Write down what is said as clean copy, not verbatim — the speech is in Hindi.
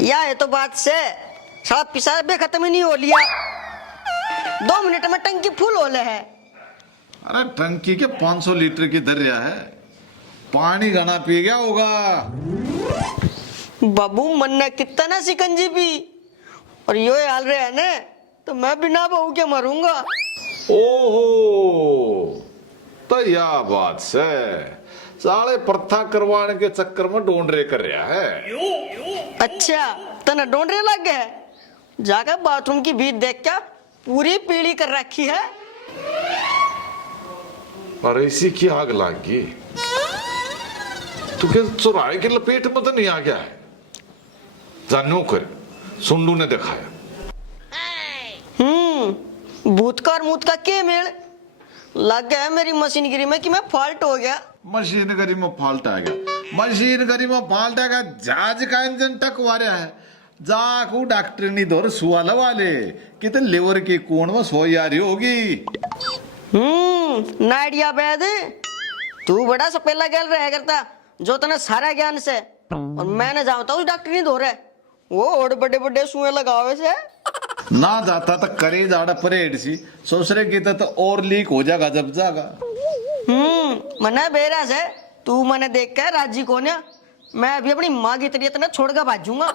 या ये तो बात से साला पिसाब भी खत्म ही नहीं हो लिया। 2 मिनट में टंकी फुल होले है। अरे टंकी के 500 लीटर की दरिया है, पानी घना पी गया होगा। बाबू मन ने कितना ना सिकंजी पी और यो हाल रहे है ना, तो मैं बिना बहू के मरूंगा। ओहो, तो या बात से साले प्रथा करवाने के चक्कर में ढूंढ कर रहा है। अच्छा तना ढूंढने लग गए, जाकर बाथरूम की भीत देख क्या पूरी पीली कर रखी है। और इसी की आग लगी, तू के चुराए के लपेट में तो नहीं आ गया है? जानू कर सुंडू ने दिखाया। भूत का और मूत का के मेल लग गया है मेरी मशीनगिरी में कि मैं फॉल्ट हो गया। मशीनगरी में फॉल्ट आ गया, मशीनगरी में फॉल्ट आ गया। जहाज का इंजन टकवा रहा है, जाकू डॉक्टर नहीं दौर सुवाला वाले कितने लेवर की कोण में सोई आ रही होगी। नाइडिया बैद तू बड़ा सपेला गैल रहा करता जो तने सारा ज्ञान से, और मैंने जाता उस डॉक्टर नहीं दो रहे वो और बड़े बड़े सुए लगावे से ना जाता तो करे जाड़ा परेड सी सोचरे की तो और लीक हो जाएगा जब जागा। मना बेरा से तू मने देख कर राजी को ना, मैं अभी अपनी माँ की तरीत ना छोड़ कर भाजूंगा।